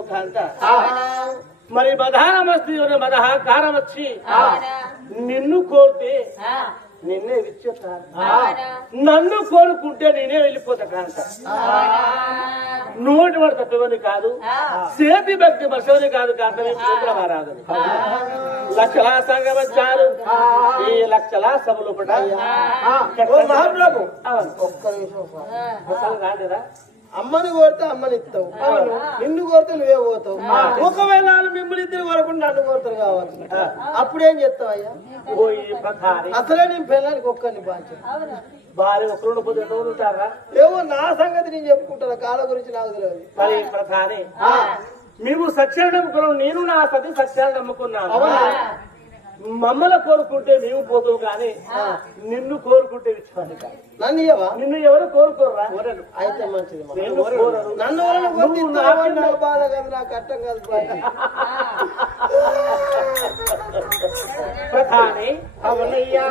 ఒక అంట మరి మధానమస్తి మదహాకారం వచ్చి నిన్ను కోరితే నిన్నే విచ్చేస్తాను. నన్ను కోరుకుంటే నేనే వెళ్ళిపోతా కాంట నోటి వాడు తత్వని కాదు. చేతి భక్తి బసవని కాదు కాంతని మారాదు లక్షల సంఘం వచ్చారు ఈ లక్షల సభలు ఓ మహాప్రభు. ఒక్క నిమిషం రాలేదా? అమ్మని కోరితే అమ్మని ఇస్తావు. నిన్ను కోరితే నువ్వే పోతావు. ఒకవేళ మిమ్మల్ని ఇద్దరు వరకు నన్ను కోరుతారు కావచ్చు. అప్పుడేం చేస్తావు అయ్యా? అసలే నేను పిల్లలకి ఒక్కరిని బాధ్యత భార్య ఒకరు పోతే ఎవరు ఉంటారా? ఏమో నా సంగతి నేను చెప్పుకుంటాను. కాళ్ళ గురించి నాకు తెలియదు. మరి ప్రధాని మేము సత్యాన్ని నమ్ముకున్నాం నేను నా సతి సత్యాన్ని నమ్ముకున్నాను. మమ్మల్ని కోరుకుంటే మేము పోతాం కానీ నిన్ను కోరుకుంటే కాదు. నన్ను ఇయ్యవా? నిన్ను ఎవరు కోరుకోర్రా? కోరరు అయితే మంచిది నన్ను? నాకు బాధ కాదు నాకు కట్టం కాదు. ప్రధాని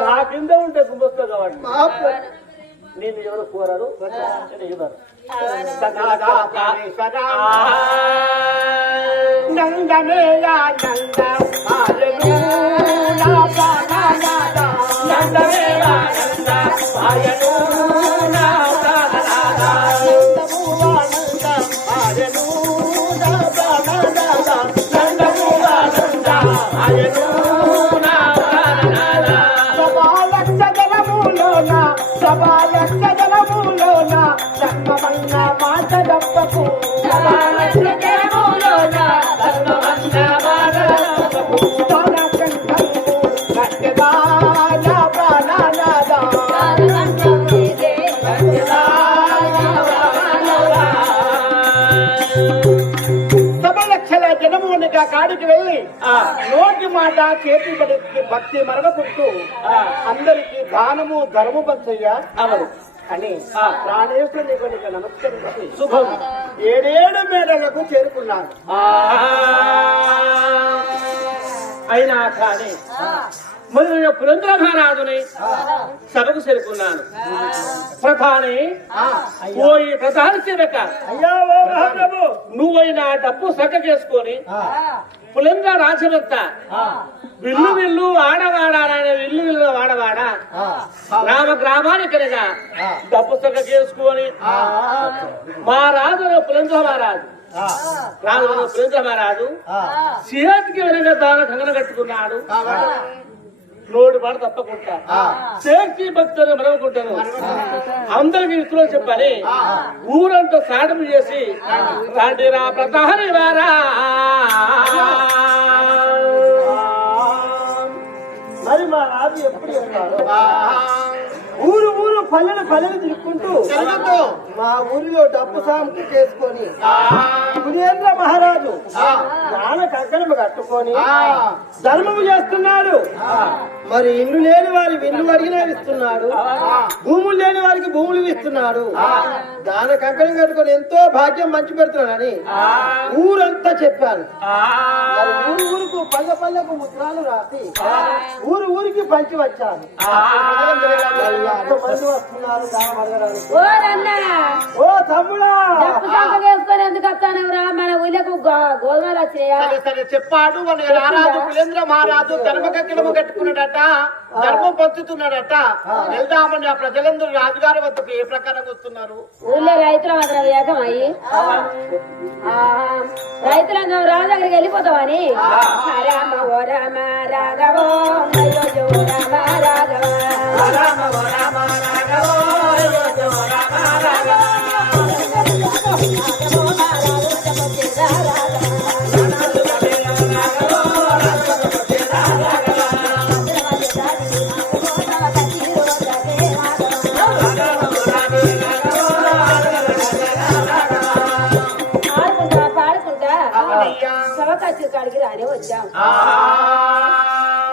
నా కింద ఉంటే గుమ్మస్తా కాబట్టి మహాప్రభు నేను ఎవరు కోరరు? ఇవ్వరు. నందనేయ నంద. నందము జనమునిగా కాడికి వెళ్ళి నోటి మాట చేతి భక్తి మరవకుంటూ అందరికి దానము ధర్మ పంచయ్య అవరు అని ప్రాణేశ్వరుని కొనిక నమస్కరించి శుభం ఏడేడు మేడలకు చేరుకున్నాను అయినా కానీ మరి నేను పురంధ్ర మహారాజుని సభకు చేరుకున్నాను. ప్రధాని పోయి ప్రధాన సేవక. నువ్వైనా డబ్బు సక్క చేసుకొని పులంగా రాజభక్త విల్లు విల్లు ఆడవాడాలనే విల్లు విల్లు వాడవాడ గ్రామ గ్రామానికనగా డబ్బు సక్క చేసుకొని మా రాజు పులంగ మహారాజు. రాజు పులంగ మహారాజు. చేతికి వెనక దాన కట్టుకున్నాడు. నోటి మాట తప్పకుండా. చేతి భక్తులు మరవకుంటాను అందరికి విత్తులో చెప్పని ఊరంతా సాటం చేసి రాండి రా ప్రధాని వారా. మరి మా రాజు ఎప్పుడు ఊరు ఊరు పల్లెలు పల్లెలు తిరుక్కుంటూ మా ఊరిలో డబ్బు సాంపు చేసుకొని పురేంద్ర మహారాజు దాన కంకణము కట్టుకొని ధర్మము చేస్తున్నాడు. మరి ఇల్లు లేని వారి ఇల్లు అడిగినా ఇస్తున్నాడు. భూములు లేని వారికి భూములు ఇస్తున్నాడు. దాన కంకణం కట్టుకొని ఎంతో భాగ్యం మంచి పెడుతున్నాడని ఊరంతా చెప్పాను మరి ఊరు ఊరుకు పల్లె పల్లెకు ముద్రాలు రాసి ఊరు ఊరికి పంచి వచ్చాను ఎంతమంది వస్తున్నారు? దానం అడగడానికి ఓ తమ్ముడా! డప్పు సంక చేసుకొని ఎందుకు వస్తానవరా? మన ఊళ్ళకు గో- గోధుమలు వచ్చాయా సరే సరే చెప్పాడు. మన రారాజు పులేంద్ర మహారాజు ధర్మకక్కడము కట్టుకున్నాడట. ధర్మం పంచుతున్నాడట వెళ్దామని ఆ ప్రజలందరూ రాజుగారి వద్దకు ఏ ప్రకారం వస్తున్నారు? ఊళ్ళో రైతుల మాత్రం అయ్యి. రైతులందరూ రాజు దగ్గరికి వెళ్ళిపోతామని రామ ఓ రామ రాఘవో రామ రాఘవ. ఆడుకుంటా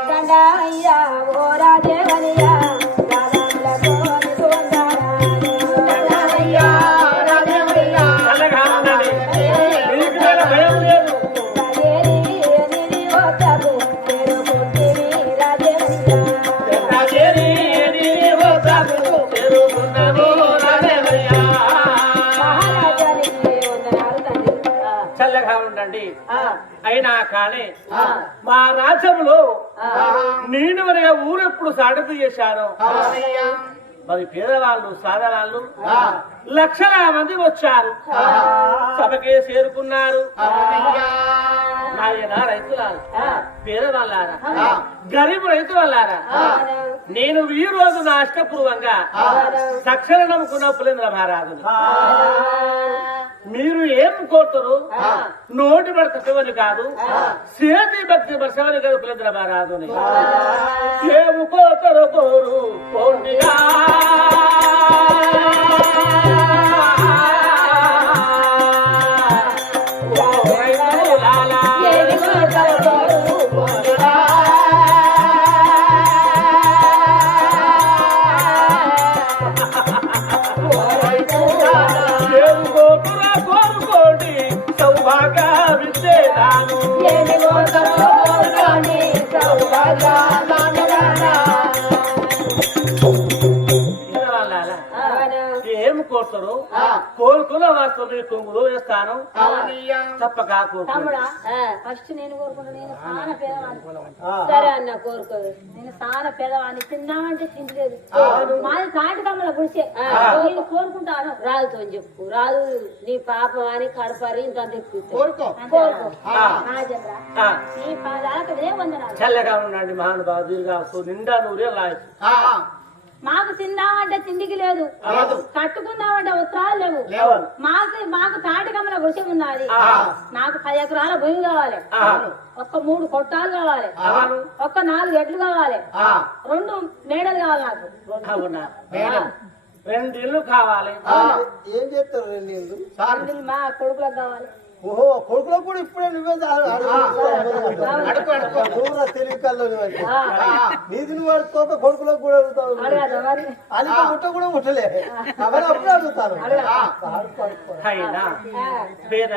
వచ్చాం అయ్యా ఓ రాజేవనియా కానీ మా రాజ్యంలో నేను మరిగా ఊరెప్పుడు సాడపు చేశాను. మరి పేదవాళ్ళు సాదవాళ్ళు లక్షల మంది వచ్చారు. సభకే చేరుకున్నారు. నాయన రైతులారా ఆ, పేదవాళ్ళారా. గరీబు రైతులారా. నేను ఈ రోజు నా అష్టపూర్వంగా సక్షర నమ్ముకున్న పులేంద్ర మహారాజు మీరు ఏం కోరుతారు? నోటి పడతని కాదు చేతి భక్తి పరచవని కాదు పులేంద్ర మహారాజుని. ఏము కోతరు కోరు కోండిగా ఏం కోరుతారు కొంగులు వేస్తాను. తప్పక తమ్ముడా ఫస్ట్ నేను కోరుకుంటా నేను చాలా పేదవాడిని. సరే అన్న కోరుకో నేను చాలా పేదవాడిని. తిందామంటే తినలేదు. మాది తాటి గుడిసే. నేను కోరుకుంటాను. రాజుతో చెప్పు. రాజు నీ పాపం అని కడపరి ఇంత కోరుకో. కోరుకో ఆ, రాజేంద్ర ఆ, నీ పాదాలకు చల్లగా ఉండండి మహానుభావు దీర్ఘాసు నిండా నూరే ఆ. మాకు తిందామంటే తిండికి లేదు. కట్టుకుందామంటే ఉత్తరాలు లేవు. మాకు మాకు తాటి కమ్మల గుడిసె ఉన్నది. నాకు పది ఎకరాల భూమి కావాలి. ఒక్క మూడు కొట్టాలు కావాలి. ఒక్క నాలుగు ఎడ్లు కావాలి. ఆ. రెండు మేడలు కావాలి నాకు. రెండు ఇల్లు కావాలి. ఏం చేస్తారు రెండు ఇల్లు? మా కొడుకులకు కావాలి. ఓహో కొడుకులో కూడా ఇప్పుడే నువ్వే అడుగు- అడుగు- అడుగు అడుగు. నువ్వు నా తెలివి కల్లో ఆ, నీది నువ్వు అడుకోక కొడుకులో కూడా అడుగుతావు అది ముట్ట కూడా ముట్టలే. అవన్నీ అప్పుడే అడుగుతాను పేద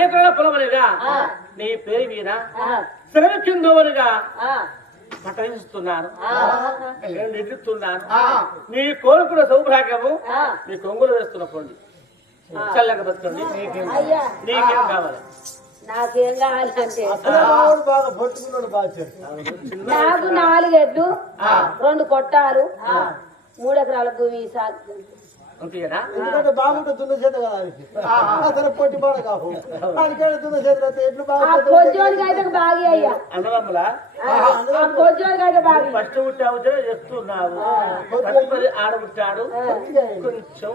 ఎకరాల పొలమనిగా నీ పేరు మీద శ్రమ కిందవనిగా ఆ, పట్టణిస్తున్నాను ఆ, నేను నిర్మిస్తున్నాను ఆ. నీ కోరుకున్న సౌభాగ్యము. నీ కొంగులు వేస్తున్న పొండి చల్లగా బతుకండి. అయ్యా. నీకేం కావాలి? కావాలంటే నాకు నాలుగెడ్లు రెండు కొట్టాలు మూడు ఎకరాల భూమి ఎందుకంటే బాగుంటే దున్న చేత కదా. అసలు పొట్టి బాడ దున్న చేత ఎట్లు బాగా కొజ్జోనికి అయితే బాగి అయ్యా. అన్నదమ్ముల? ఆ, ఆ కొజ్జోనికి అయితే బాగి. ఫస్ట్ పుట్టావు ఆడ పుట్టాడు. కొంచెం.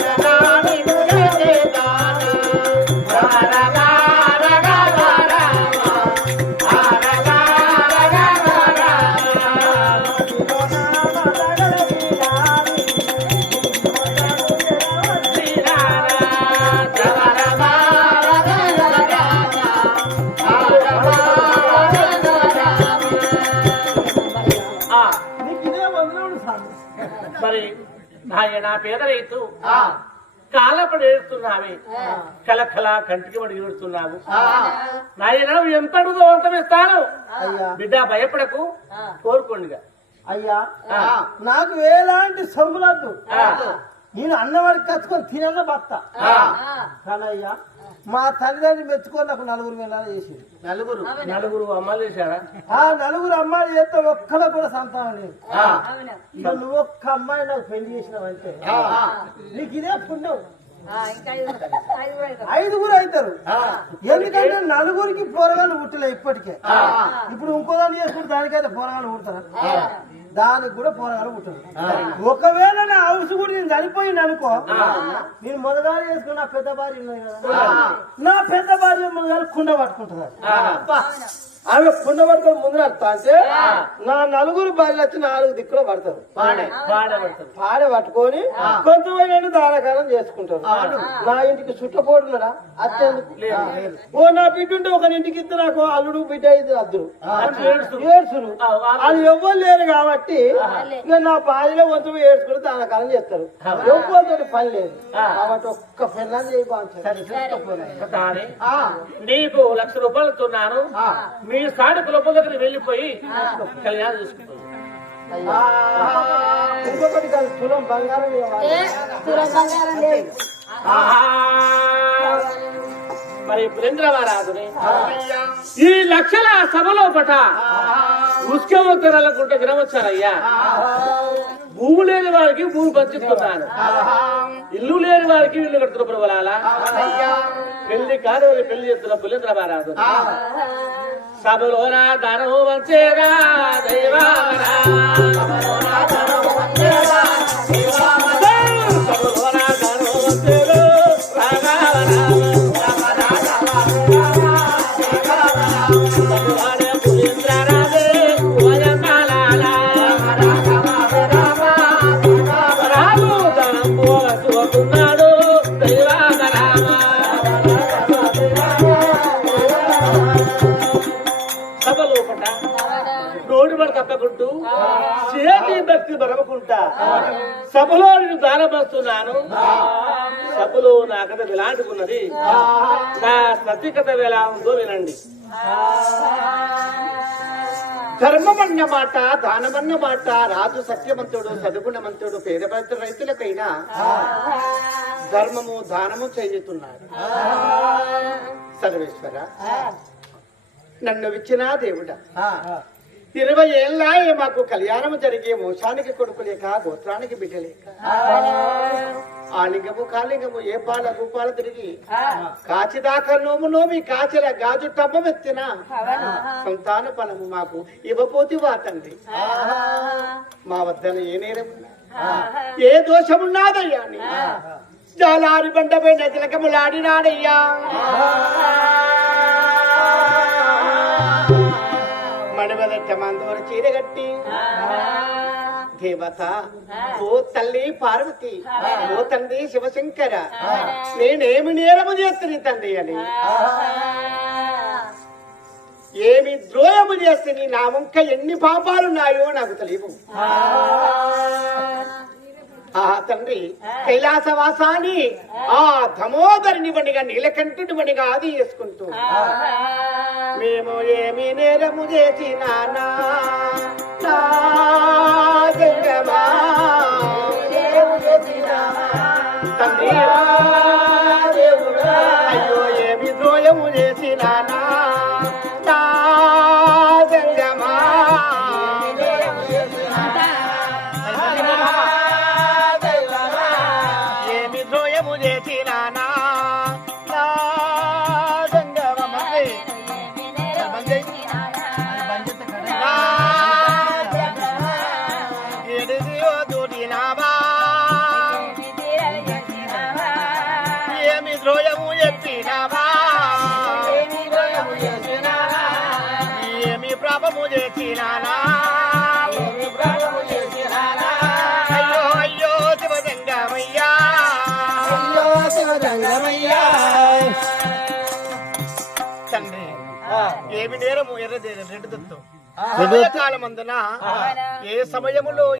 మరి నాయన పేద రైతు ఆ. కాలపడి ఏడుస్తున్నావి కలకల కంటికి మడిగి పెడుతున్నావు. నాయన ఎంత అడుగుదో అంత ఇస్తాను అయ్యా. బిడ్డ భయపడకు. కోరుకోండిగా. అయ్యా. నాకు ఎలాంటి సొమ్ములద్దు. నేను అన్నవాడికి కచ్చుకొని తినన్న బత్త. ఆ. మా తల్లిదండ్రులు మెచ్చుకొని నాకు నలుగురు వెళ్ళాలి చేసింది నలుగురు? నలుగురు అమ్మలు చేశారా? ఆ నలుగురు అమ్మాయిలు చేస్తే ఒక్కలో కూడా సంతానం లేదు. ఆ. అవును ఇక నువ్వు ఒక్క అమ్మాయి నాకు పెళ్ళి చేసినావంటే ఆ. నీకు ఇదే పుణ్యం. ఆ, ఇంకా ఐదు ఐదు కూడా అవుతాయి. ఐదుగురు అవుతారు. ఎందుకంటే నలుగురికి పోరగాళ్ళు పుట్టలే ఇప్పటికే. ఇప్పుడు ఇంకో దాన్ని చేసుకుంటే దానికైతే పోరగాళ్ళు పుడతారా. దానికి కూడా పోరగాళ్ళు పుట్టరు ఒకవేళ నా హౌస్ కూడా నేను చనిపోయింది అనుకో నేను మొదదారి చేసుకుని నా పెద్ద భార్య ఉన్నది కదా. నా పెద్ద భార్య కుండ పట్టుకుంటుంది. ఆమె కుండ పట్టుకొని ముందు అంటే నా నలుగురు భార్యలు వచ్చి నాలుగు దిక్కులో పడతారు. పాడే పాడె పట్టుకొని కొంచెమైన దానకాలం చేసుకుంటారు. నా ఇంటికి చుట్టపోడున్నాడా అత్యందుకు ఓ నా బిడ్డ ఉంటే ఒక ఇంటికి ఇస్తే నాకు అల్లుడు బిడ్డ ఇది అద్దురు. ఏడ్చురు వాళ్ళు ఎవ్వరు లేరు కాబట్టి ఇక నా భార్యలో కొంచెం ఏడ్చుకుని దానకాలం చేస్తారు. ఎవ్వరితో పని లేదు. కాబట్టి ఒక్క పెళ్ళని చేయి కానీ నీకు లక్ష రూపాయలు ఇస్తున్నాను. మీ సాడి కులప దగ్గర వెళ్ళిపోయి కళ్యాణం ఇంకొకటి కాదు తులం బంగారం తులం లేదు. మరి పురేంద్రవారాజుని ఈ లక్షల సభలో పట ముఖ్యమంత్రులకుంటే వినవచ్చారయ్యా భూమి లేని వారికి భూమి పంచిస్తున్నాను ఇల్లు లేని వారికి ఇల్లు కడుతున్న ప్రభులాల పెళ్ళి వారికి పెళ్ళి చేస్తున్న పులేంద్ర మహారాజు సభలోన ధనము వంచేరా దైవారా చేతి సభలో నేను దానపరుస్తున్నాను సభలో నా కథ ఎలాంటికున్నది నా సతి కథ ఎలా ఉందో వినండి. ధర్మమన్న మాట దానమన్న మాట రాజు సత్యమంతుడు సదుగుణమంతుడు పేద పెద్ద రైతులకైనా ధర్మము దానము చేయుతున్నాడు సర్వేశ్వర నన్ను విచ్చినా దేవుడా? ఇరవై ఏళ్ళ మాకు కళ్యాణం జరిగే మోసానికి కొడుకు లేక గోత్రానికి బిడ్డలేక ఆలింగము ఆ లింగము కాలింగము ఏ పాల రూపాల తిరిగి. కాచిదాకా నోము నోమి కాచెల గాజు టమ్మమెత్తిన సంతాన ఫలము మాకు ఇవ్వపోతివా తండ్రి. మా వద్దన ఏ నేరమున్నా ఏ దోషమున్నాదయ్యా జాలారి బండపై నజలకములాడినాడయ్యా. మందోర చీరగట్టి దేవత. ఓ తల్లి పార్వతి. ఓ తండ్రి శివశంకర. నేనేమి నేరము చేస్తుంది తండ్రి అని. ఏమి ద్రోహము చేస్తే నీ నా వంక ఎన్ని పాపాలున్నాయో నాకు తెలియవు. ఆ. తండ్రి కైలాసవాసాన్ని ఆ. ధమోదరిని వనిగా నీలకంఠుని వనిగా ఆది చేసుకుంటూ మేము ఏమి నేరము చేసినా నా నా తండ్రి అయ్యో ఏమి ద్రోయము చేసినా చేసినానా? అయ్యో అయ్యో శివజంగమయ్యా. తండ్రి ఏమి నేరము ఎర్ర రెడ్డు కాలమందున ఏ సమయములో